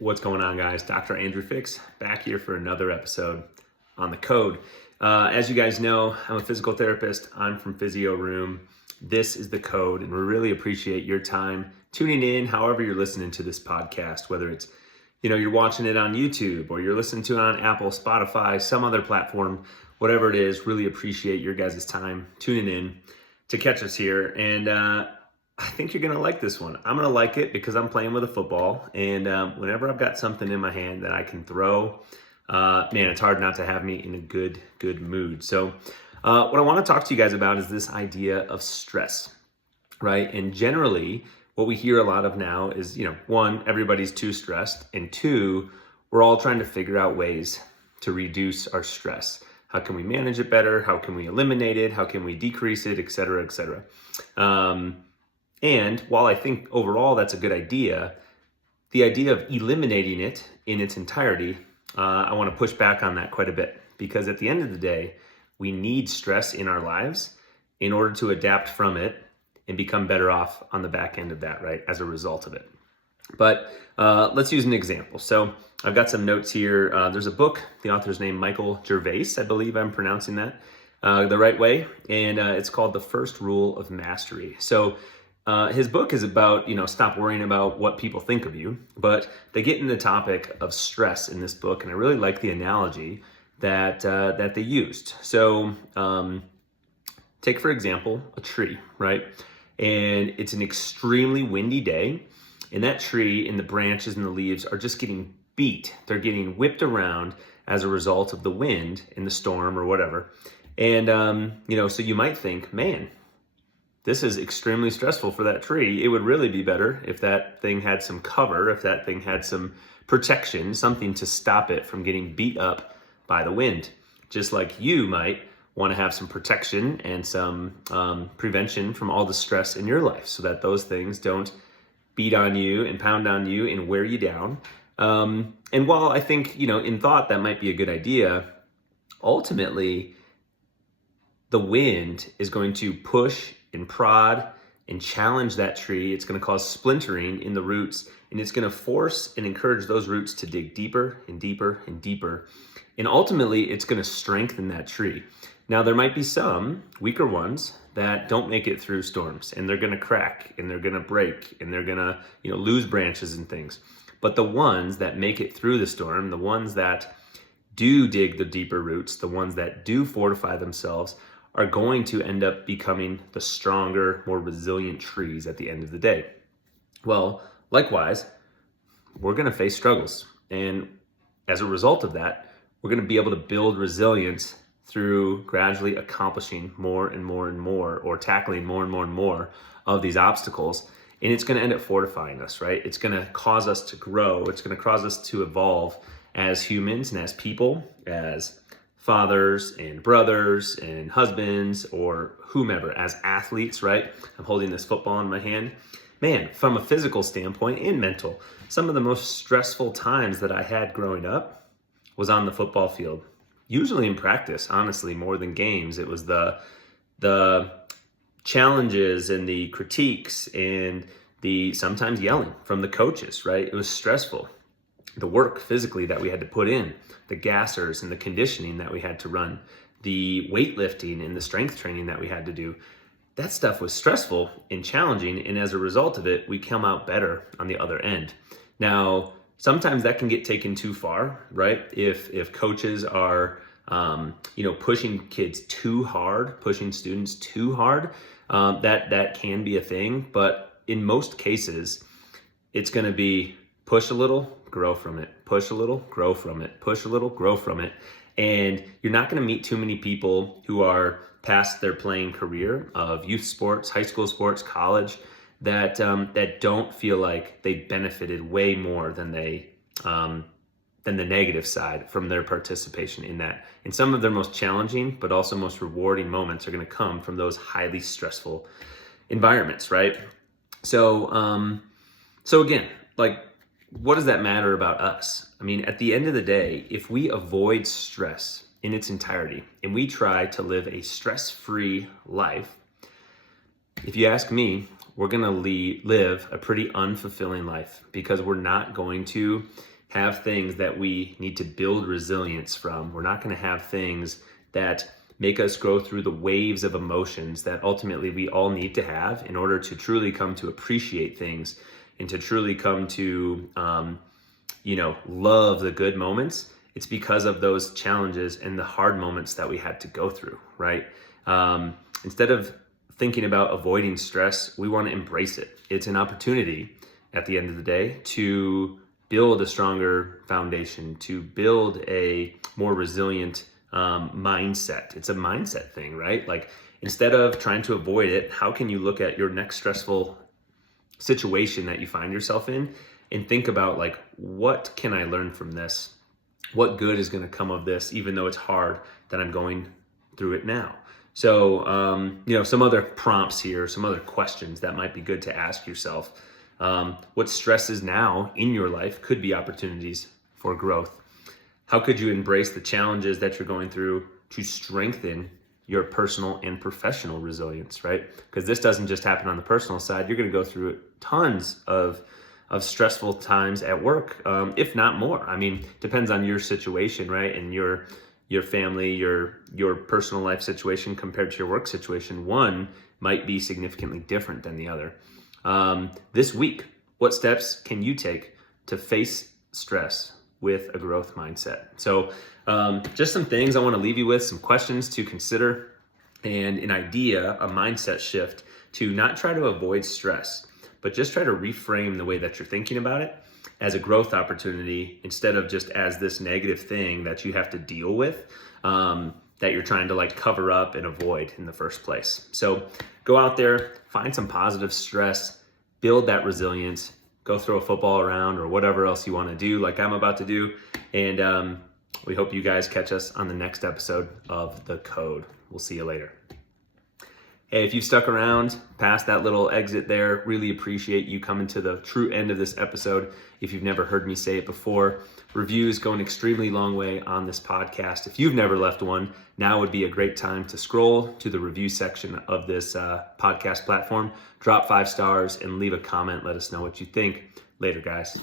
What's going on, guys? Dr. Andrew Fix back here for another episode on the code. As you guys know, I'm a physical therapist. I'm from Physio Room. This is the code, and we really appreciate your time tuning in however you're listening to this podcast, whether it's you're watching it on YouTube or you're listening to it on Apple, Spotify, some other platform, whatever it is. Really appreciate your guys' time tuning in to catch us here. And I think you're going to like this one. I'm going to like it because I'm playing with a football. And whenever I've got something in my hand that I can throw, man, it's hard not to have me in a good mood. So what I want to talk to you guys about is this idea of stress, right? And generally, what we hear a lot of now is, one, everybody's too stressed. And two, we're all trying to figure out ways to reduce our stress. How can we manage it better? How can we eliminate it? How can we decrease it, et cetera, et cetera. And while I think overall that's a good idea, the idea of eliminating it in its entirety, I want to push back on that quite a bit, because at the end of the day, we need stress in our lives in order to adapt from it and become better off on the back end of that, right, as a result of it. But let's use an example. So I've got some notes here. There's a book, the author's name, Michael Gervais, I believe I'm pronouncing that the right way, and it's called The First Rule of Mastery. So his book is about, stop worrying about what people think of you, but they get into the topic of stress in this book, and I really like the analogy that they used. So take, for example, a tree, right? And it's an extremely windy day, and that tree and the branches and the leaves are just getting beat. They're getting whipped around as a result of the wind and the storm or whatever. And, so you might think, man, this is extremely stressful for that tree. It would really be better if that thing had some cover, if that thing had some protection, something to stop it from getting beat up by the wind. Just like you might want to have some protection and some prevention from all the stress in your life so that those things don't beat on you and pound on you and wear you down. And while I think, in thought that might be a good idea, ultimately the wind is going to push and prod and challenge that tree. It's going to cause splintering in the roots, and it's going to force and encourage those roots to dig deeper and deeper and deeper. And ultimately, it's going to strengthen that tree. Now, there might be some weaker ones that don't make it through storms, and they're going to crack and they're going to break and they're going to, lose branches and things. But the ones that make it through the storm, the ones that do dig the deeper roots, the ones that do fortify themselves, are going to end up becoming the stronger, more resilient trees at the end of the day. Well, likewise, we're going to face struggles. And as a result of that, we're going to be able to build resilience through gradually accomplishing more and more and more, or tackling more and more and more of these obstacles. And it's going to end up fortifying us, right? It's going to cause us to grow. It's going to cause us to evolve as humans and as people, as fathers and brothers and husbands, or whomever, as athletes, right? I'm holding this football in my hand. Man, from a physical standpoint and mental, some of the most stressful times that I had growing up was on the football field. Usually in practice, honestly, more than games. It was the challenges and the critiques and the sometimes yelling from the coaches, right? It was stressful. The work physically that we had to put in, the gassers and the conditioning that we had to run, the weightlifting and the strength training that we had to do, that stuff was stressful and challenging. And as a result of it, we come out better on the other end. Now, sometimes that can get taken too far, right? If coaches are, pushing kids too hard, pushing students too hard, that can be a thing. But in most cases, it's going to be push a little, grow from it, push a little, grow from it, push a little, grow from it. And you're not going to meet too many people who are past their playing career of youth sports, high school sports, college, that don't feel like they benefited way more than the negative side from their participation in that. And some of their most challenging, but also most rewarding moments are going to come from those highly stressful environments, right? So again, what does that matter about us? I mean, at the end of the day, if we avoid stress in its entirety and we try to live a stress-free life, if you ask me, we're going to live a pretty unfulfilling life because we're not going to have things that we need to build resilience from. We're not going to have things that make us go through the waves of emotions that ultimately we all need to have in order to truly come to appreciate things and to truly come to, love the good moments. It's because of those challenges and the hard moments that we had to go through, right? Instead of thinking about avoiding stress, we want to embrace it. It's an opportunity at the end of the day to build a stronger foundation, to build a more resilient mindset. It's a mindset thing, right? Like, instead of trying to avoid it, how can you look at your next stressful situation that you find yourself in and think about, like, what can I learn from this? What good is going to come of this, even though it's hard that I'm going through it now? So, some other prompts here, some other questions that might be good to ask yourself. What stresses now in your life could be opportunities for growth? How could you embrace the challenges that you're going through to strengthen your personal and professional resilience, right? Because this doesn't just happen on the personal side. You're going to go through tons of stressful times at work, if not more. I mean, depends on your situation, right? And your family, your personal life situation compared to your work situation. One might be significantly different than the other. This week, what steps can you take to face stress with a growth mindset? So just some things I want to leave you with, some questions to consider, and an idea, a mindset shift to not try to avoid stress, but just try to reframe the way that you're thinking about it as a growth opportunity instead of just as this negative thing that you have to deal with, that you're trying to like cover up and avoid in the first place. So go out there, find some positive stress, build that resilience, go throw a football around or whatever else you want to do like I'm about to do. And we hope you guys catch us on the next episode of The Code. We'll see you later. Hey, if you've stuck around past that little exit there, really appreciate you coming to the true end of this episode. If you've never heard me say it before, reviews go an extremely long way on this podcast. If you've never left one, now would be a great time to scroll to the review section of this podcast platform, drop 5 stars, and leave a comment. Let us know what you think. Later, guys.